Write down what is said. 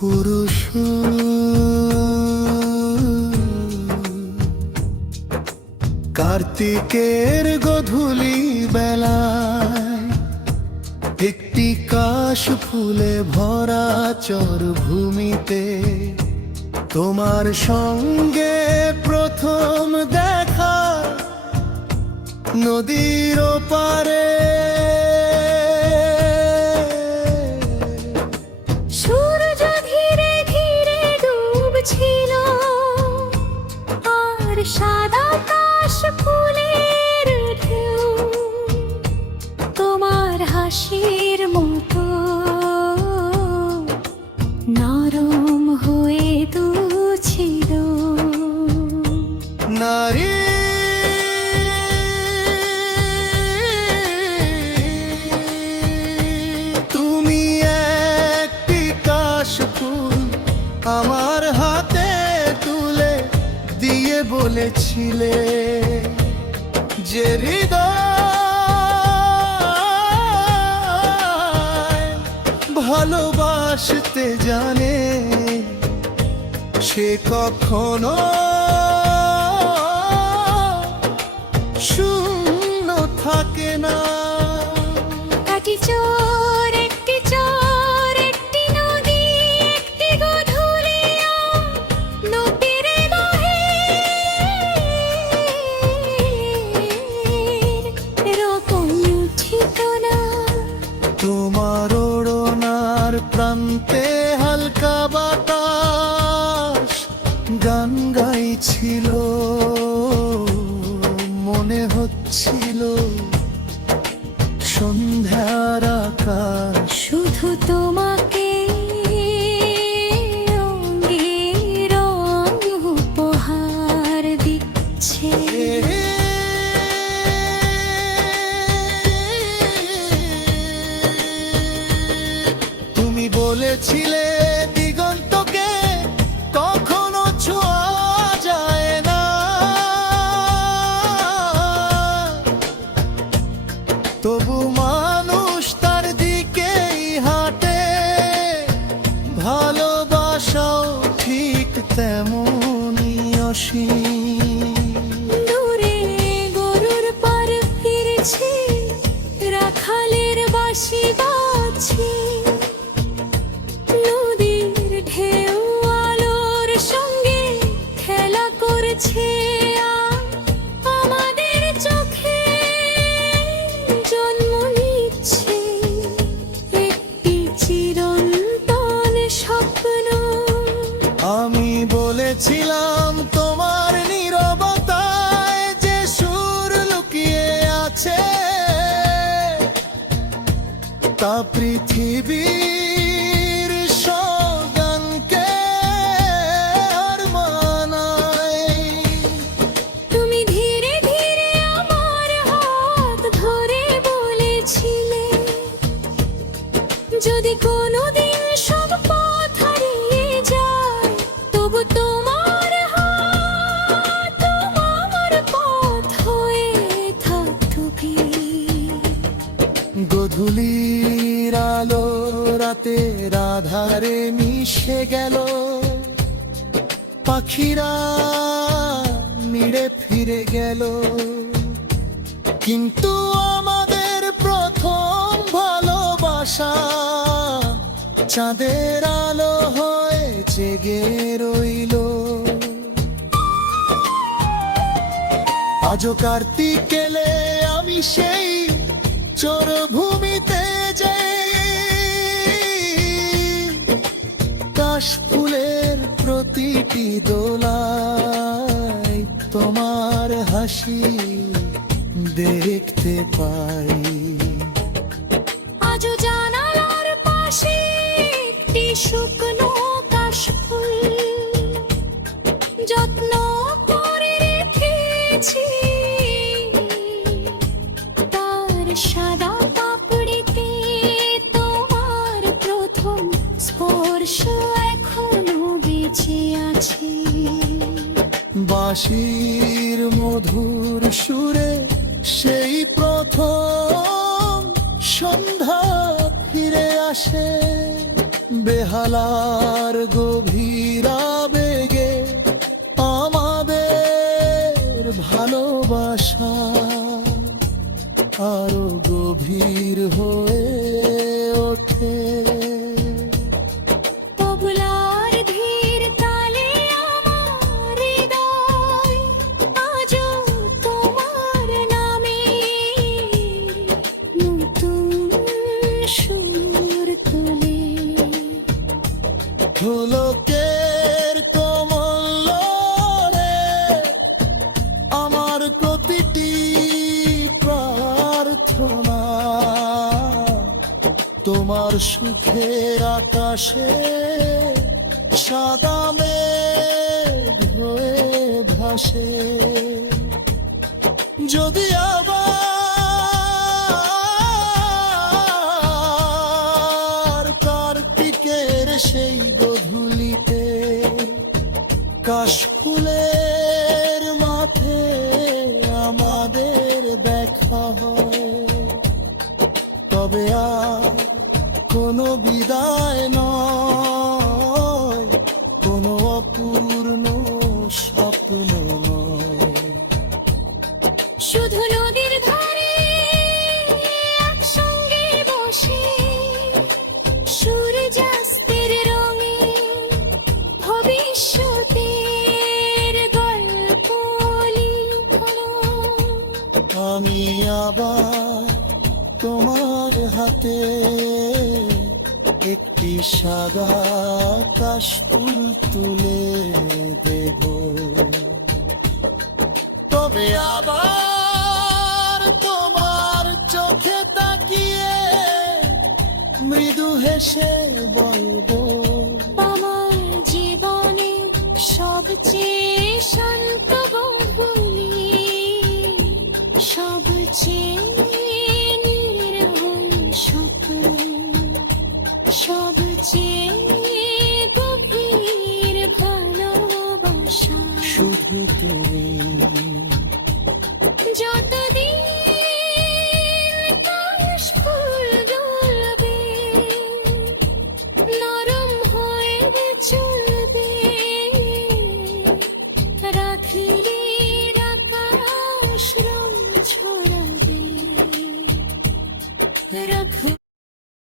পুরুষ কার্তিকের গধূলি বেলায় একটি কাশ ফুলে ভরা চরভূমিতে তোমার সঙ্গে প্রথম দেখা নদীর ওপারে। সূর্য ধীরে ধীরে ডুবছিল আর সাদা কাশ ফুলের ঢেউ তোমার হাসির মতো নরম হয়ে দুছিল। নারী তুমি একটি কাশ ফুল আমার হাতে তুলে দিয়ে বলেছিলে যে হৃদয় ভালোবাসতে জানে সে কখনো শূন্য থাকে না। কাটি চোর একটি নদী একটি গধূলিয়া নদীর বাহির রকম ঠিকানা। তোমার ওড়নার প্রান্তে হালকা বাতাস গান গাইছিল, মনে হচ্ছিল সন্ধ্যার আকাশ শুধু তোমাকে রঙের রং উপহার দিচ্ছে। তুমি বলেছিলে দিগন্তকে কখনো ছোঁয়া যায় না, তবু মানুষ তার দিকেই হাঁটে। ভালোবাসাও ঠিক তেমনই অসীম। দূরে গরুর পার ফিরছি রাখালের বাঁশি বাজছে নদীর ঢেউ আলোর সঙ্গে খেলা করছে আমাদের চোখে জন্ম নিচ্ছে একটি চিরন্তন স্বপ্ন। আমি বলেছিলাম তোমার নীরবতায় যে সুর লুকিয়ে আছে তা পৃথিবীর সগানকে আর মানায়। তুমি ধীরে ধীরে আমার হাত ধরে বলেছিলে যদি কোনোদিন সব পথ হারিয়ে যায় তবু তোমার হাত আমার পথ হয়ে থাকতো কি। গধূলির আলো রাতের আধারে মিশে গেল, পাখিরা নিড়ে ফিরে গেল, কিন্তু আমাদের প্রথম ভালোবাসা চাঁদের আলো হয়ে জেগে রইল। আজও কার্তিক এলে আমি সেই চরভূমিতে যাই, কাশ ফুলের প্রতিটি দোলায় তোমার হাসি দেখতে পাই। আজও জানালার পাশে একটি শুকনো কাশফুল যত্ন করে রেখেছি তার সাদা পাপড়িতে তোমার প্রথম স্পর্শ এখনো বেঁচে আছে। বাঁশির মধুর সুরে সেই প্রথম সন্ধ্যা ফিরে আসে। বেহালার গভীর আবেগে আমাদের ভালোবাসা আরো গভীর হয়ে ওঠে। তবলার ধীর তালে আমার হৃদয় আজও তোমার নামে নতুন সুর তুলে। ফুলকের কোমল রে আমার প্রতিটি প্রার্থনা তোমার সুখের আকাশে সাদা মেঘ হয়ে ভাসে। যদি আবার কার্তিকের সেই গধূলিতে কাশফুলের মাঠে আমাদের দেখা হয়, তবে আর কোনো বিদায় নয়, কোনো অপূর্ণ স্বপ্ন নয়। শুধু নদীর ধারে একসঙ্গে বসে সূর্যাস্তের রঙে ভবিষ্যতের গল্প লিখনো। আমি আবার তোমার হাতে একটি সাদা কাশফুল তুলে দেব, তবে আবার তোমার চোখে তাকিয়ে মৃদু হেসে বলবো আমার জীবনে সবচেয়ে শান্ত বন্ধুনি, সবচেয়ে নির্ভুল স্বপ্ন, সবচেয়ে